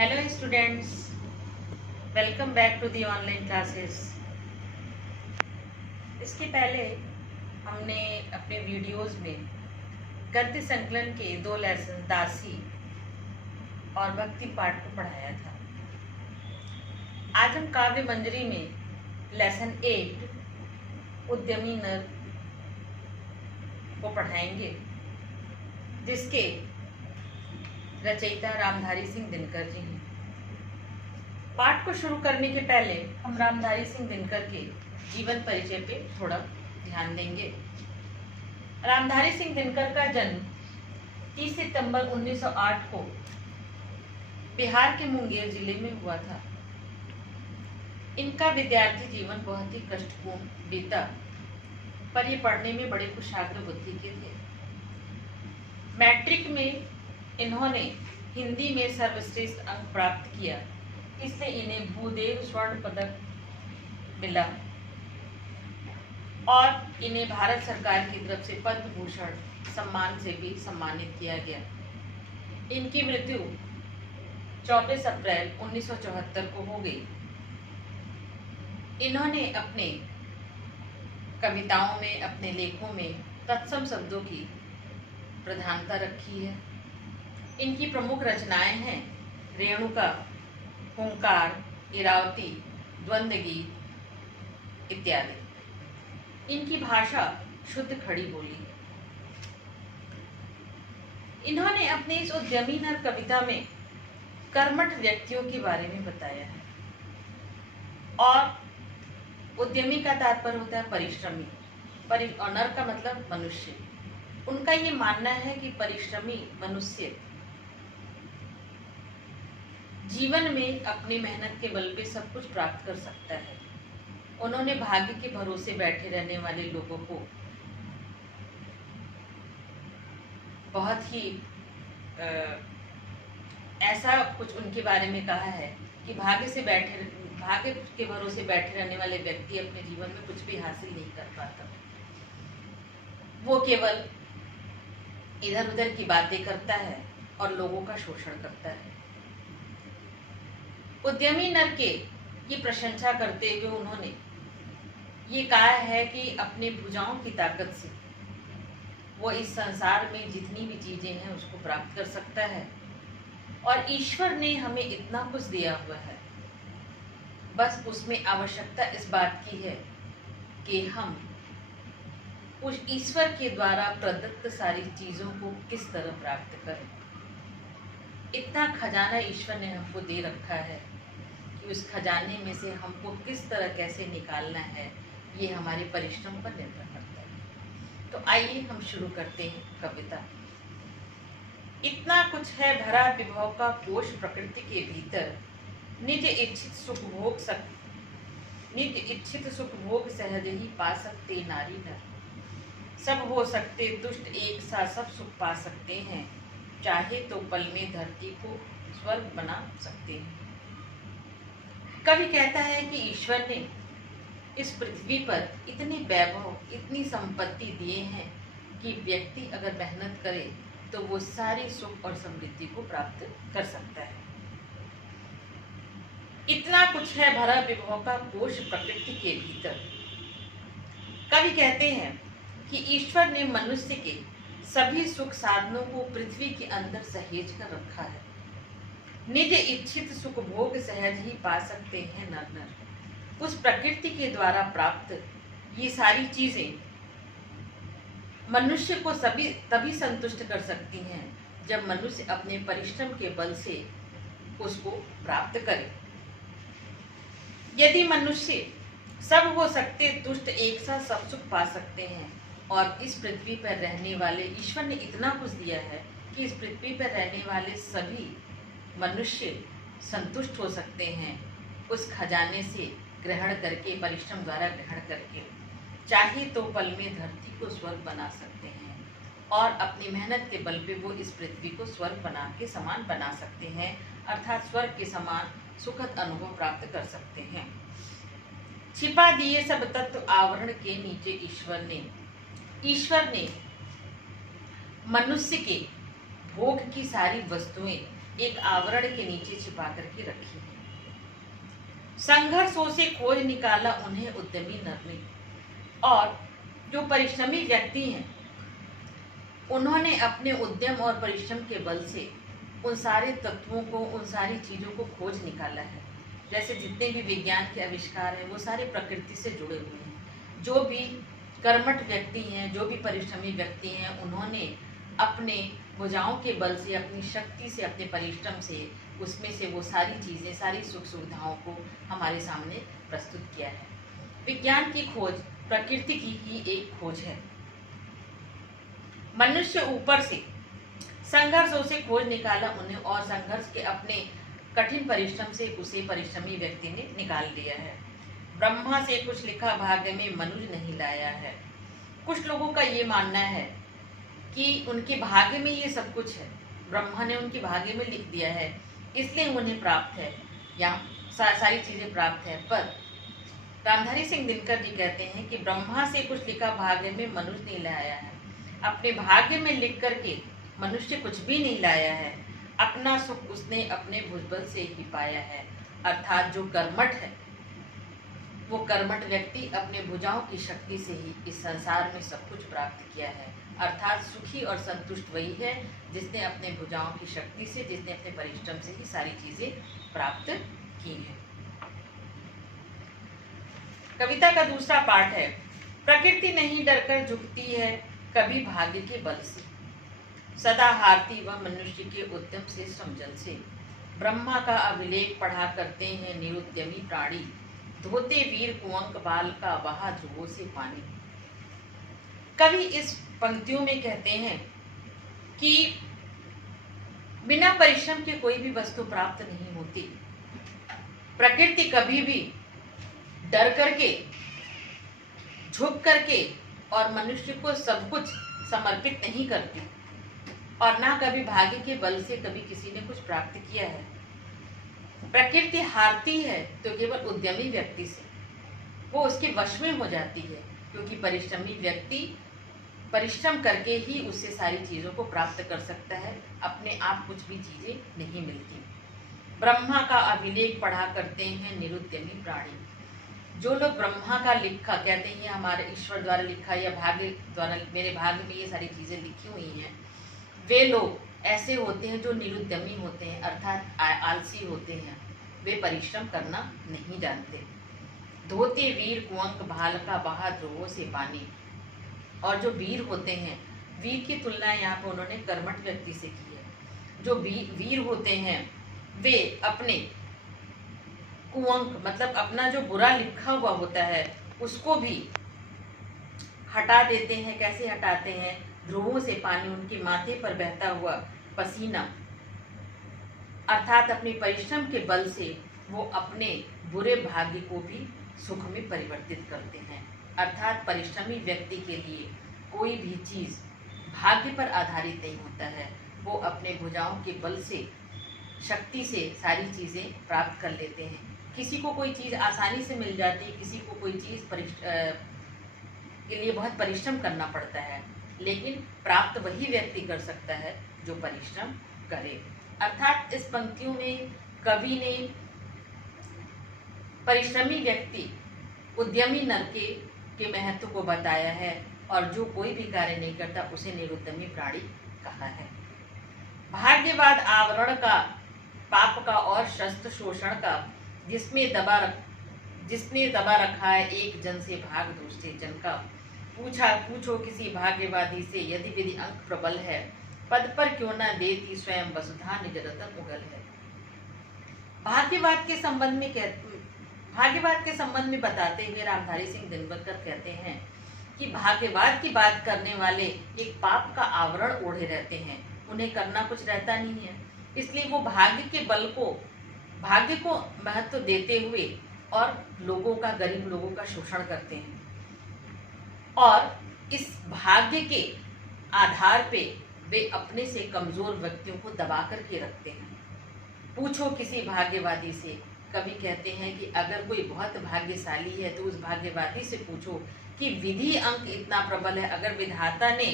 Hello students, welcome back to the online classes. इसके पहले हमने अपने वीडियोस में गद्य संकलन के 2 लेसन दासी और भक्ति पाठ को पढ़ाया था। आज हम काव्य मंजरी में लेसन 8 उद्यमी नर को पढ़ाएंगे, जिसके रचयिता रामधारी सिंह दिनकर जी हैं। पाठ को शुरू करने के पहले हम रामधारी सिंह दिनकर के जीवन परिचय पे थोड़ा ध्यान देंगे। रामधारी सिंह दिनकर का जन्म 30 सितंबर 1908 को बिहार के मुंगेर जिले में हुआ था। इनका विद्यार्थी जीवन बहुत ही कष्टपूर्ण बीता, पर ये पढ़ने में बड़े कुशाग्र बुद्धि के थे। मैट्रिक में इन्होंने हिंदी में सर्वश्रेष्ठ अंक प्राप्त किया, इसलिए इन्हें भूदेव स्वर्ण पदक मिला और इन्हें भारत सरकार की तरफ से पद्म भूषण सम्मान से भी सम्मानित किया गया। इनकी मृत्यु 24 अप्रैल 1974 को हो गई। इन्होंने अपने कविताओं में, अपने लेखों में तत्सम शब्दों की प्रधानता रखी है। इनकी प्रमुख रचनाएं हैं रेणुका, हुंकार, इरावती, द्वंद्व गीत इत्यादि। इनकी भाषा शुद्ध खड़ी बोली है। इन्होंने अपने इस उद्यमी नर कविता में कर्मठ व्यक्तियों के बारे में बताया है। और उद्यमी का तात्पर्य होता है परिश्रमी, और नर का मतलब मनुष्य। उनका ये मानना है कि परिश्रमी मनुष्य जीवन में अपनी मेहनत के बल पे सब कुछ प्राप्त कर सकता है। उन्होंने भाग्य के भरोसे बैठे रहने वाले लोगों को बहुत ही ऐसा कुछ उनके बारे में कहा है कि भाग्य के भरोसे बैठे रहने वाले व्यक्ति अपने जीवन में कुछ भी हासिल नहीं कर पाता। वो केवल इधर उधर की बातें करता है और लोगों का शोषण करता है। उद्यमी नर के की प्रशंसा करते हुए उन्होंने ये कहा है कि अपने भुजाओं की ताकत से वो इस संसार में जितनी भी चीजें हैं उसको प्राप्त कर सकता है, और ईश्वर ने हमें इतना कुछ दिया हुआ है। बस उसमें आवश्यकता इस बात की है कि हम उस ईश्वर के द्वारा प्रदत्त सारी चीजों को किस तरह प्राप्त करें। इतना खजाना ईश्वर ने हमको दे रखा है कि उस खजाने में से हमको किस तरह कैसे निकालना है, ये हमारे परिश्रम पर निर्भर करता है। तो आइए हम शुरू करते हैं कविता। इतना कुछ है भरा विभव का कोश प्रकृति के भीतर, निज इच्छित सुख भोग सहज ही पा सकते नारी नर। सब हो सकते दुष्ट एक सा सब सुख पा सकते हैं, चाहे तो पल में धरती को स्वर्ग बना सकते हैं। कवि कहता है कि ईश्वर ने इस पृथ्वी पर इतने वैभव, इतनी संपत्ति दिए हैं कि व्यक्ति अगर मेहनत करे तो वो सारी सुख और समृद्धि को प्राप्त कर सकता है। इतना कुछ है भरा विभव का कोश प्रकृति के भीतर। कवि कहते हैं कि ईश्वर ने मनुष्य के सभी सुख साधनों को पृथ्वी के अंदर सहेज कर रखा है। निज इच्छित सुख भोग सहज ही पा सकते हैं नर नर। उस प्रकृति के द्वारा प्राप्त ये सारी चीजें मनुष्य को तभी संतुष्ट कर सकती हैं जब मनुष्य अपने परिश्रम के बल से उसको प्राप्त करे। यदि मनुष्य सब हो सकते दुष्ट एक साथ सब सुख पा सकते हैं, और इस पृथ्वी पर रहने वाले ईश्वर ने इतना कुछ दिया है कि इस पृथ्वी पर रहने वाले सभी मनुष्य संतुष्ट हो सकते हैं उस खजाने से ग्रहण करके, परिश्रम द्वारा ग्रहण करके, चाहे तो पल में धरती को स्वर्ग बना सकते हैं और अपनी मेहनत के बल पे वो इस पृथ्वी को स्वर्ग बना के समान बना सकते हैं, अर्थात स्वर्ग के समान सुखद अनुभव प्राप्त कर सकते हैं। छिपा दिए सब तत्व आवरण के नीचे ईश्वर ने मनुष्य के भोग की सारी वस्तुएं एक आवरण के नीचे छिपा करके रखी है। संघर्षों से खोज निकाला उन्हें उद्यमी नर ने। और जो परिश्रमी व्यक्ति हैं उन्होंने अपने उद्यम और परिश्रम के बल से उन सारे तत्वों को, उन सारी चीज़ों को खोज निकाला है। जैसे जितने भी विज्ञान के आविष्कार हैं वो सारे प्रकृति से जुड़े हुए हैं। जो भी कर्मठ व्यक्ति हैं, जो भी परिश्रमी व्यक्ति हैं, उन्होंने अपने भुजाओं के बल से, अपनी शक्ति से, अपने परिश्रम से, उसमें से वो सारी चीज़ें, सारी सुख सुविधाओं को हमारे सामने प्रस्तुत किया है। विज्ञान की खोज प्रकृति की ही एक खोज है। मनुष्य ऊपर से संघर्षों से खोज निकाला उन्हें, और संघर्ष के अपने कठिन परिश्रम से उसे परिश्रमी व्यक्ति ने निकाल लिया है। ब्रह्मा से कुछ लिखा भाग्य में मनुज नहीं लाया है। कुछ लोगों का ये मानना है कि उनके भाग्य में ये सब कुछ है, ब्रह्मा ने उनके भाग्य में लिख दिया है, इसलिए उन्हें प्राप्त है या सारी चीज़ें प्राप्त है। पर रामधारी सिंह दिनकर जी कहते हैं कि ब्रह्मा से कुछ लिखा भाग्य में मनुष्य नहीं लाया है। अपने भाग्य में लिख करके मनुष्य कुछ भी नहीं लाया है, अपना सुख उसने अपने भुजबल से ही पाया है। अर्थात जो कर्मठ है वो कर्मठ व्यक्ति अपने भुजाओं की शक्ति से ही इस संसार में सब कुछ प्राप्त किया है। अर्थात सुखी और संतुष्ट वही है जिसने अपने भुजाओं की शक्ति से, जिसने अपने परिश्रम से ही सारी चीजें प्राप्त की हैं। कविता का दूसरा पाठ है। प्रकृति नहीं डरकर झुकती है कभी भाग्य के बल से, सदा हारती वह मनुष्य के उद्यम से, श्रमजल से। ब्रह्मा का अभिलेख पढ़ा करते हैं निरुद्यमी प्राणी, धोते वीर कुंवक बाल का बहा ध्रुवों से पानी। कवि इस पंक्तियों में कहते हैं कि बिना परिश्रम के कोई भी वस्तु प्राप्त नहीं होती। प्रकृति कभी भी डर करके, झुक करके और मनुष्य को सब कुछ समर्पित नहीं करती, और ना कभी भाग्य के बल से कभी किसी ने कुछ प्राप्त किया है। प्रकृति हारती है तो केवल उद्यमी व्यक्ति से, वो उसके वश में हो जाती है, क्योंकि परिश्रमी व्यक्ति परिश्रम करके ही उससे सारी चीज़ों को प्राप्त कर सकता है। अपने आप कुछ भी चीज़ें नहीं मिलती। ब्रह्मा का अभिलेख पढ़ा करते हैं निरुद्यमी प्राणी। जो लोग ब्रह्मा का लिखा कहते हैं, हमारे ईश्वर द्वारा लिखा या भाग्य द्वारा, मेरे भाग्य में ये सारी चीज़ें लिखी हुई हैं, वे लोग ऐसे होते हैं जो निरुद्यमी होते हैं, अर्थात आलसी होते हैं। वे परिश्रम करना नहीं जानते। धोते वीर कुंवक भाल का बहा ध्रुवों से पानी। और जो वीर होते हैं, वीर की तुलना यहाँ पर उन्होंने कर्मठ व्यक्ति से की है। जो वीर होते हैं वे अपने कुंवक मतलब अपना जो बुरा लिखा हुआ होता है उसको भी हटा देते हैं। कैसे हटाते हैं? ध्रुवों से पानी, उनके माथे पर बहता हुआ पसीना, अर्थात अपने परिश्रम के बल से वो अपने बुरे भाग्य को भी सुख में परिवर्तित करते हैं। अर्थात परिश्रमी व्यक्ति के लिए कोई भी चीज़ भाग्य पर आधारित नहीं होता है। वो अपने भुजाओं के बल से, शक्ति से सारी चीज़ें प्राप्त कर लेते हैं। किसी को कोई चीज़ आसानी से मिल जाती है, किसी को कोई चीज़ के लिए बहुत परिश्रम करना पड़ता है, लेकिन प्राप्त वही व्यक्ति कर सकता है जो परिश्रम करे। अर्थात इस पंक्तियों में कवि ने परिश्रमी व्यक्ति, उद्यमी नर के महत्व को बताया है, और जो कोई भी कार्य नहीं करता उसे निरुद्यमी प्राणी कहा है। भाग्यवाद आवरण का, पाप का और शस्त्र शोषण का, जिसने दबा रखा है एक जन से भाग दूसरे जन का। पूछो किसी भाग्यवादी से, यदि विधि अंक प्रबल है, पद पर क्यों न देती स्वयं वसुधा निज रतन मुगल है। भाग्यवाद के संबंध में बताते हुए रामधारी सिंह दिनकर कहते हैं कि भाग्यवाद की बात करने वाले एक पाप का आवरण ओढ़े रहते हैं, उन्हें करना कुछ रहता नहीं है, इसलिए वो भाग्य को महत्व देते हुए और लोगों का, गरीब लोगों का शोषण करते हैं, और इस भाग्य के आधार पे वे अपने से कमजोर व्यक्तियों को दबा करके रखते हैं। पूछो किसी भाग्यवादी से, कवि कहते हैं कि अगर कोई बहुत भाग्यशाली है तो उस भाग्यवादी से पूछो कि विधि अंक इतना प्रबल है, अगर विधाता ने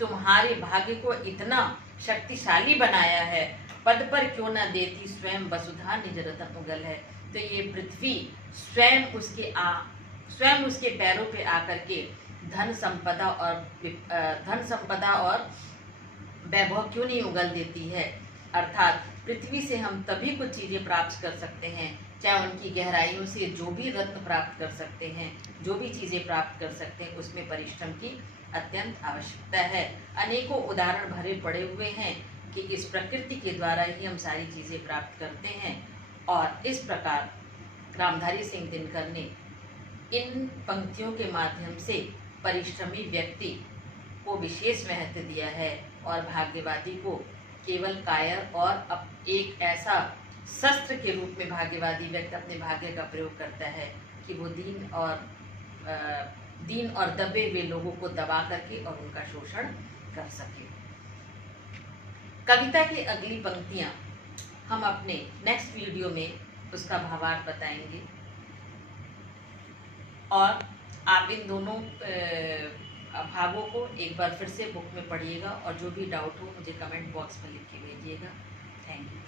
तुम्हारे भाग्य को इतना शक्तिशाली बनाया है, पद पर क्यों न देती स्वयं वसुधा निज रतन उगल है। तो ये पृथ्वी स्वयं उसके पैरों पे आकर के धन संपदा और वैभव क्यों नहीं उगल देती है। अर्थात पृथ्वी से हम तभी कुछ चीज़ें प्राप्त कर सकते हैं, चाहे उनकी गहराइयों से जो भी रत्न प्राप्त कर सकते हैं, जो भी चीज़ें प्राप्त कर सकते हैं, उसमें परिश्रम की अत्यंत आवश्यकता है। अनेकों उदाहरण भरे पड़े हुए हैं कि इस प्रकृति के द्वारा ही हम सारी चीज़ें प्राप्त करते हैं। और इस प्रकार रामधारी सिंह दिनकर ने इन पंक्तियों के माध्यम से परिश्रमी व्यक्ति को विशेष महत्व दिया है और भाग्यवादी को केवल कायर और एक ऐसा शस्त्र के रूप में भाग्यवादी व्यक्ति अपने भाग्य का प्रयोग करता है कि वो दीन और दबे हुए लोगों को दबा करके और उनका शोषण कर सके। कविता की अगली पंक्तियां हम अपने नेक्स्ट वीडियो में उसका भावार्थ बताएंगे और आप इन दोनों भागों को एक बार फिर से बुक में पढ़िएगा और जो भी डाउट हो मुझे कमेंट बॉक्स में लिख के भेजिएगा। Thank you.